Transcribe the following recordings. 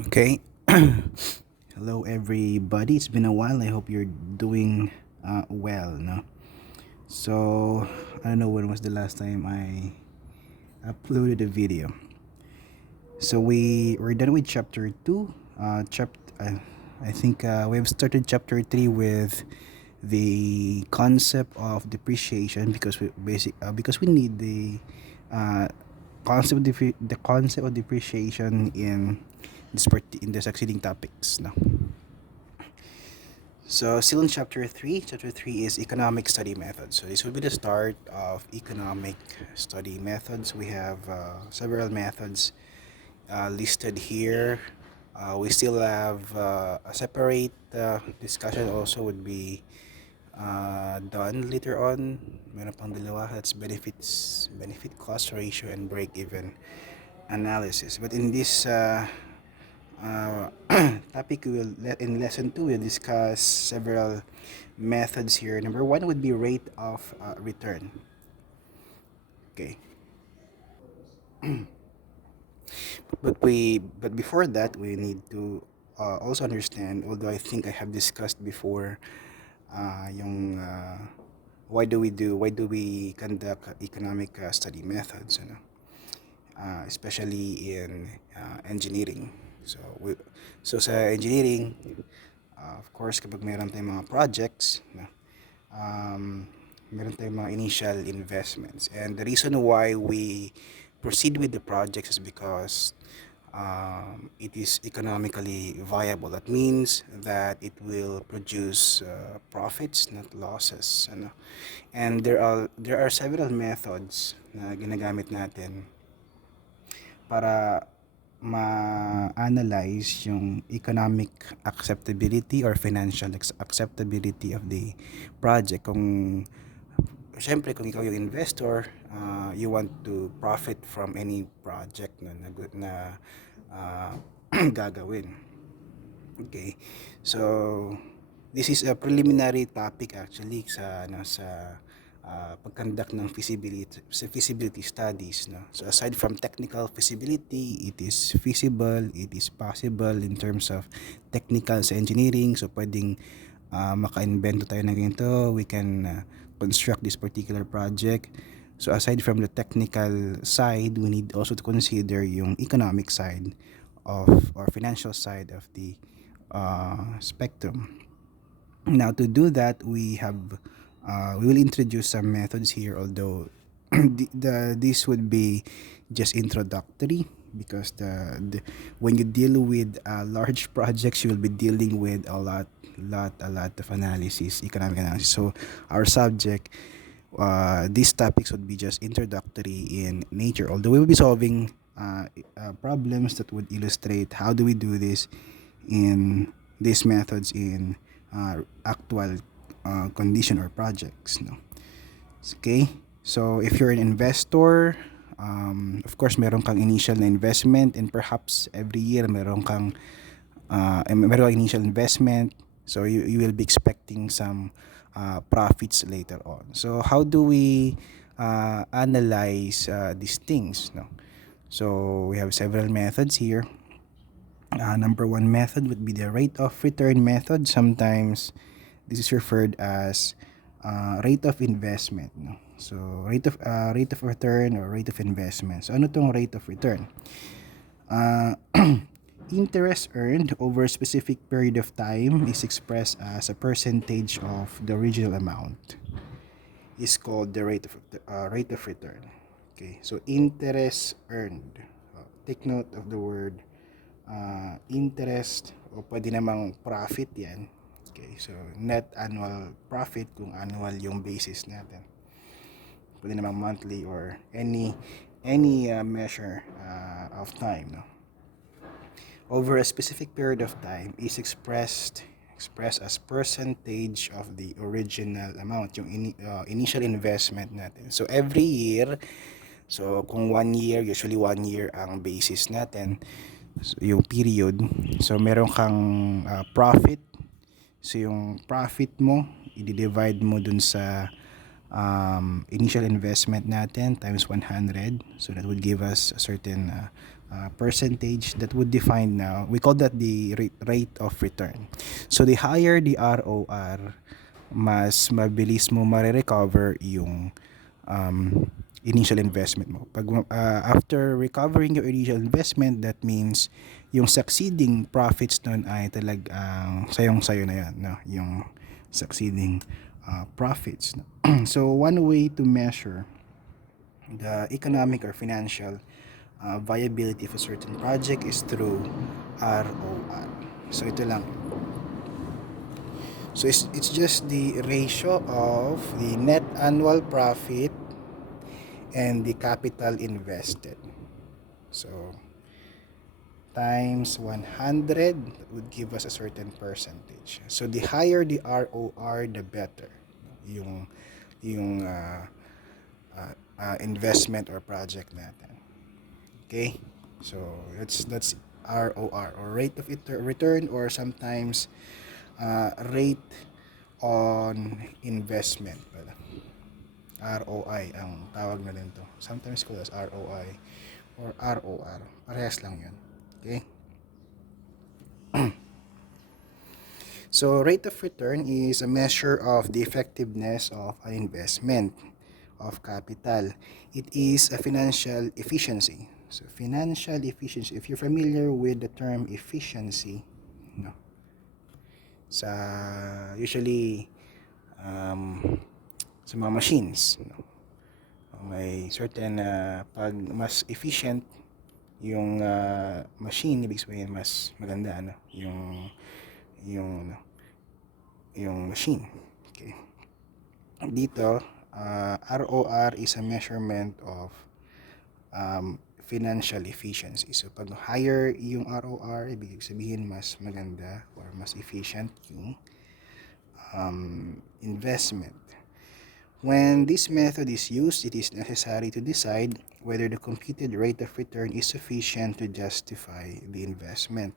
Okay. Hello, everybody. It's been a while. I hope you're doing well. No. So I don't know when was the last time I uploaded a video. So we're done with chapter two. I think we've started chapter three with the concept of depreciation because we need the uh, the concept of depreciation in in the succeeding topics. No. So still in chapter 3. Chapter 3 is economic study methods. So this will be the start of economic study methods. We have several methods listed here. We still have a separate discussion also would be done later on. Meron pang dalawa, that's benefit cost ratio and break even analysis. But in this uh, topic, in lesson 2 we'll discuss several methods here. Number 1 would be rate of return. Okay, but before that we need to also understand, although I think I have discussed before, yung why do we conduct economic study methods, especially in engineering. So sa engineering, of course, kapag meron tayong mga projects, um, meron tayong mga initial investments. And the reason why we proceed with the projects is because it is economically viable. That means that it will produce profits, not losses. And there are several methods na ginagamit natin para ma-analyze yung economic acceptability or financial acceptability of the project. Kung ikaw yung investor, you want to profit from any project na uh, gagawin. Okay. So this is a preliminary topic actually sa pag-conduct ng feasibility studies, no. So aside from technical feasibility, it is feasible, it is possible in terms of technical sa engineering. So pwedeng maka-invento tayo ng ganito, we can construct this particular project. So aside from the technical side, we need also to consider yung economic side of or financial side of the spectrum. Now to do that, we will introduce some methods here, although this would be just introductory because when you deal with large projects, you will be dealing with a lot of analysis, economic analysis. So our subject, these topics would be just introductory in nature, although we will be solving problems that would illustrate how do we do this in these methods in actual condition or projects, no. Okay, so if you're an investor, of course meron kang initial na investment, and perhaps every year meron kang initial investment, so you will be expecting some profits later on. So how do we analyze these things, no? So we have several methods here. Number one method would be the rate of return method. Sometimes this is referred as rate of investment, no? So rate of return or rate of investment. So ano tong rate of return? Uh, interest earned over a specific period of time is expressed as a percentage of the original amount. Is called the rate of return. Okay, so interest earned. Take note of the word interest, o pwede namang profit yan. Okay, so net annual profit kung annual yung basis natin. Pwede namang monthly or any measure of time, no? Over a specific period of time is expressed as percentage of the original amount, yung initial investment natin. So every year, so kung 1 year, usually 1 year ang basis natin, so, yung period. So meron kang profit. So yung profit mo, i-divide mo dun sa initial investment natin times 100. So that would give us a certain percentage that would define now. We call that the rate of return. So the higher the ROR, mas mabilis mo ma-recover yung initial investment mo. Pag after recovering your initial investment, that means yung succeeding profits nun ay talagang sayong-sayo na yan, no? Yung succeeding profits. So one way to measure the economic or financial viability of a certain project is through ROR. So ito lang. So it's just the ratio of the net annual profit and the capital invested. So times 100 would give us a certain percentage. So the higher the ROR, the better yung investment or project natin. Okay? So that's ROR, or rate of return, or sometimes rate on investment. ROI ang tawag na din to. Sometimes called as ROI or ROR. Parehas lang yun. Okay? So rate of return is a measure of the effectiveness of an investment of capital. It is a financial efficiency. So financial efficiency, if you're familiar with the term efficiency, no, sa usually sa mga machines, no, may certain pag mas efficient yung machine, ibig sabihin mas maganda, ano, yung machine. Okay. Dito ROR is a measurement of financial efficiency. So pag higher yung ROR, ibig sabihin mas maganda or mas efficient yung investment. When this method is used, it is necessary to decide whether the computed rate of return is sufficient to justify the investment.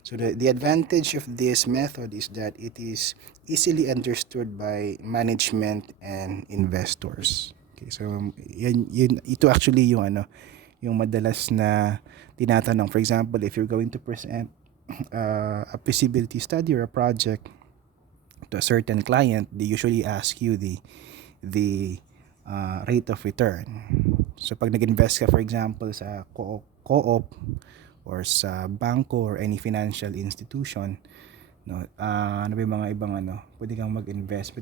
So the advantage of this method is that it is easily understood by management and investors. Okay, so ito actually yung madalas na tinatanong. For example, if you're going to present a feasibility study or a project to a certain client, they usually ask you the rate of return. So pag nag-invest ka, for example, sa co-op or sa banko or any financial institution, no, ano ba yung mga ibang pwede kang mag-invest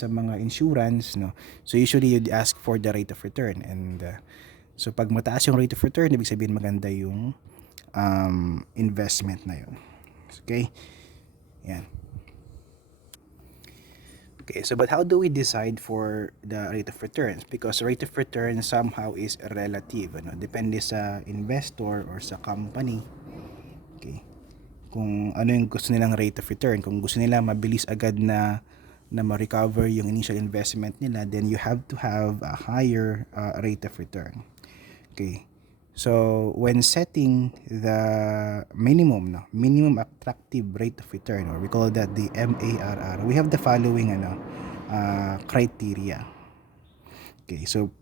sa mga insurance, no. So usually you'd ask for the rate of return, and so pag mataas yung rate of return, ibig sabihin maganda yung investment na yun. Okay? Yan. Okay, so but how do we decide for the rate of returns? Because rate of return somehow is relative, depende sa investor or sa company. Okay. Kung ano yung gusto nilang rate of return, kung gusto nila mabilis agad na ma-recover yung initial investment nila, then you have to have a higher rate of return. Okay. So when setting the minimum attractive rate of return, or we call that the MARR, we have the following criteria. Okay, so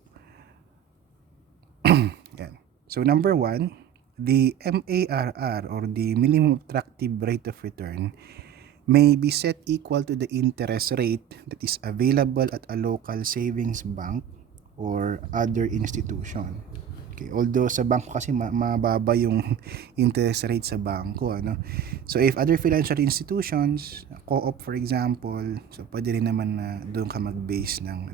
yan. So number 1, the MARR, or the minimum attractive rate of return, may be set equal to the interest rate that is available at a local savings bank or other institution. Okay, although sa bangko kasi mababa yung interest rate sa bangko, So if other financial institutions, co-op for example, so pwede rin naman na doon ka mag-base ng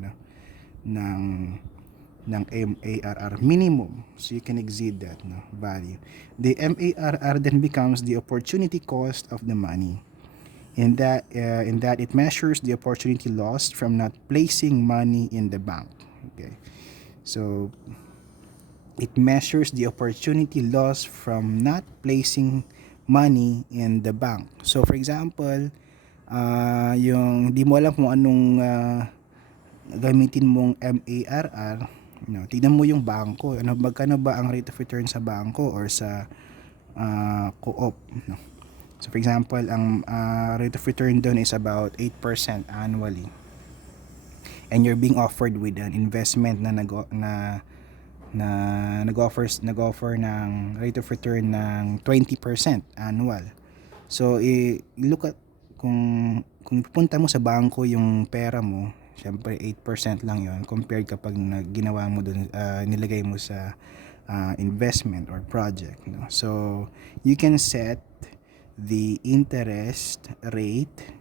MARR minimum, so you can exceed that value. The MARR then becomes the opportunity cost of the money. In that it measures the opportunity lost from not placing money in the bank. Okay, so it measures the opportunity loss from not placing money in the bank. So for example, yung di mo alam kung anong gamitin mong MARR, tignan mo yung bangko, magkano ba ang rate of return sa bangko or sa co-op, So for example, ang rate of return doon is about 8% annually, and you're being offered with an investment na na nag-offer ng rate of return ng 20% annual. So look at kung pupunta mo sa bangko yung pera mo, syempre 8% lang yon compared kapag ginawa mo dun, nilagay mo sa investment or project, no? So you can set the interest rate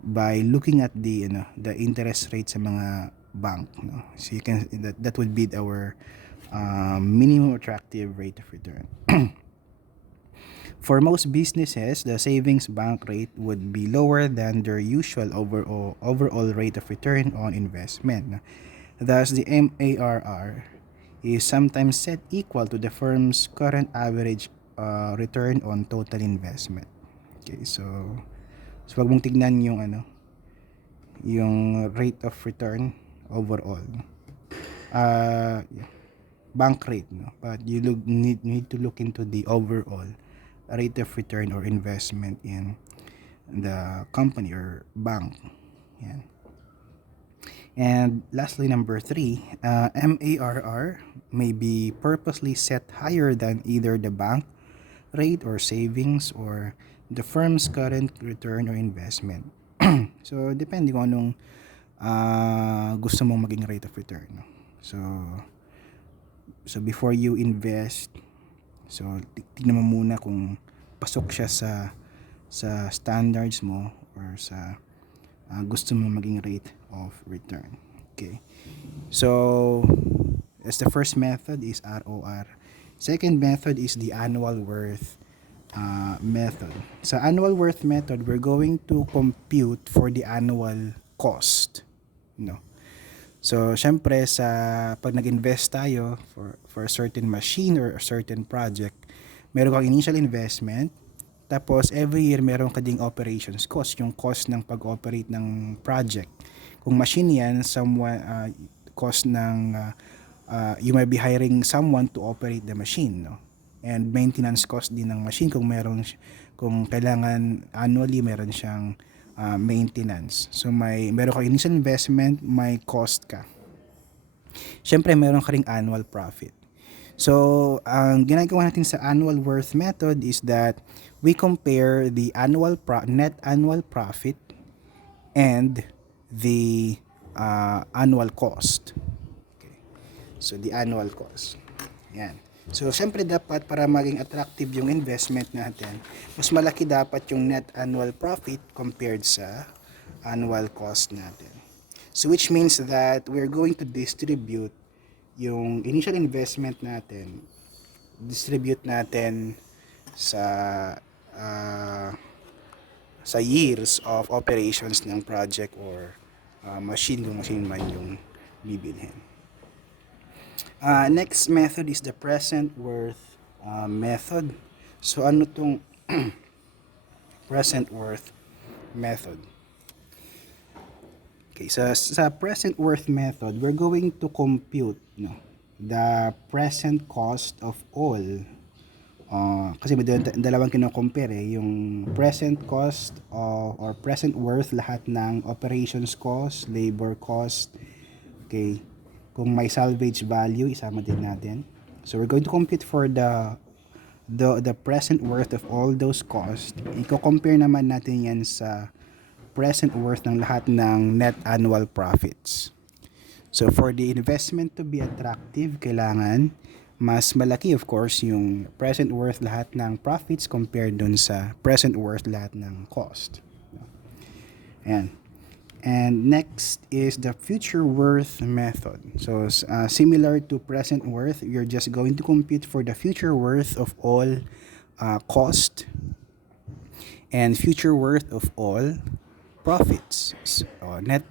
by looking at the interest rate sa mga bank, no? So you can that would be our minimum attractive rate of return. For most businesses, the savings bank rate would be lower than their usual overall rate of return on investment, no? Thus, the MARR is sometimes set equal to the firm's current average return on total investment. Okay, so wag mong tignan yung rate of return overall. Yeah, bank rate, no? But you need to look into the overall rate of return or investment in the company or bank. Yan. And lastly, number 3, MARR may be purposely set higher than either the bank rate or savings or the firm's current return or investment. So, depende kung anong gusto mong maging rate of return, no? So before you invest, so tignan mo muna kung pasok siya sa standards mo or sa gusto mo maging rate of return. Okay. So as the first method is ROR. Second method is the annual worth method. Sa annual worth method, we're going to compute for the annual cost, no? So syempre pag nag-invest tayo for a certain machine or a certain project, meron kang initial investment, tapos every year meron ka ding operations cost, yung cost ng pag-operate ng project. Kung machine yan, cost ng you might be hiring someone to operate the machine, no? And maintenance cost din ng machine kung kailangan annually meron siyang maintenance. So meron ka initial investment, may cost ka. Syempre meron ka ring annual profit. So ang ginagawa natin sa annual worth method is that we compare the net annual profit and the annual cost. Okay. So the annual cost. Yan. So, syempre dapat para maging attractive yung investment natin, mas malaki dapat yung net annual profit compared sa annual cost natin. So, which means that we're going to distribute yung initial investment natin, sa years of operations ng project or machine kung machine man yung bibilhin. Next method is the present worth method. So ano tong present worth method? Okay, sa present worth method, we're going to compute, no, the present cost of all. Kasi dalawang kino-compare yung present cost or present worth lahat ng operations cost, labor cost. Okay. Kung may salvage value, isama din natin. So we're going to compute for the present worth of all those costs. Iko-compare naman natin yan sa present worth ng lahat ng net annual profits. So for the investment to be attractive, kailangan mas malaki, of course, yung present worth lahat ng profits compared dun sa present worth lahat ng cost. Ayan. And next is the future worth method. So similar to present worth, you're just going to compute for the future worth of all cost and future worth of all profits. So, net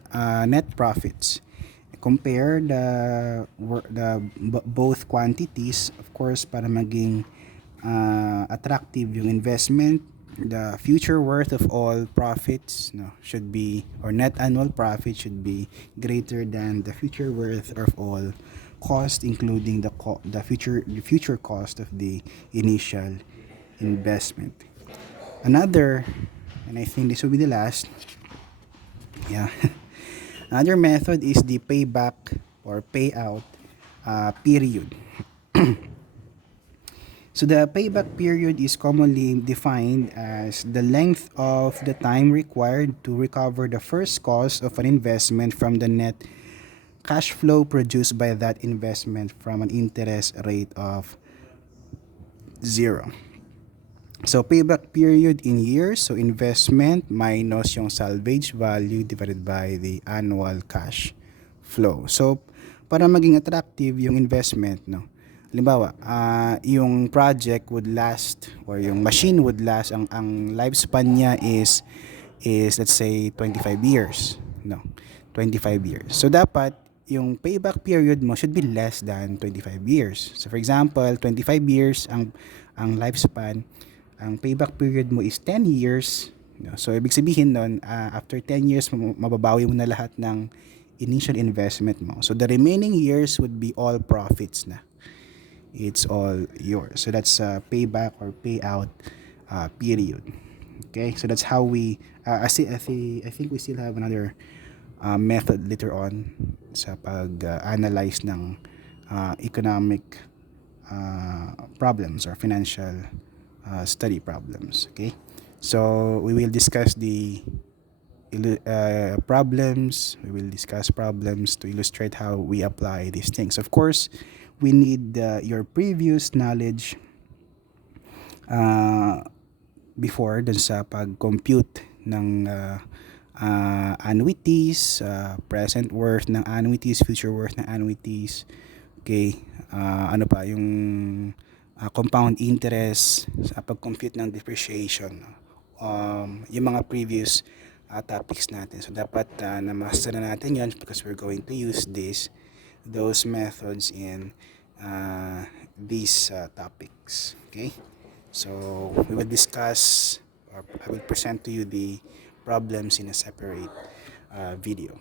profits. Compare both quantities, of course, para maging attractive yung investment. The future worth of all profits, no, should be, or net annual profit should be greater than the future worth of all cost, including the future cost of the initial investment. Another, and I think this will be the last, yeah. Another method is the payback or payout period. So the payback period is commonly defined as the length of the time required to recover the first cost of an investment from the net cash flow produced by that investment from an interest rate of 0. So payback period in years, so investment minus yung salvage value divided by the annual cash flow. So para maging attractive yung investment, no. Halimbawa, yung project would last or yung machine would last, ang lifespan niya is let's say 25 years, no. 25 years. So dapat yung payback period mo should be less than 25 years. So for example, 25 years ang lifespan, ang payback period mo is 10 years. No? So, ibig sabihin nun, after 10 years, mababawi mo na lahat ng initial investment mo. So, the remaining years would be all profits na. It's all yours. So, that's payback or payout period. Okay? So, that's how we, I think we still have another method later on sa pag-analyze ng economic problems or financial study problems. Okay, so we will discuss the problems. We will discuss problems to illustrate how we apply these things. Of course, we need your previous knowledge before dun sa pag-compute ng annuities, present worth ng annuities, future worth ng annuities. Okay, ano pa yung compound interest sa pag-compute ng depreciation, yung mga previous topics natin. So dapat na-master na natin yun because we're going to use those methods in these topics. Okay, so we will discuss, or I will present to you the problems in a separate video.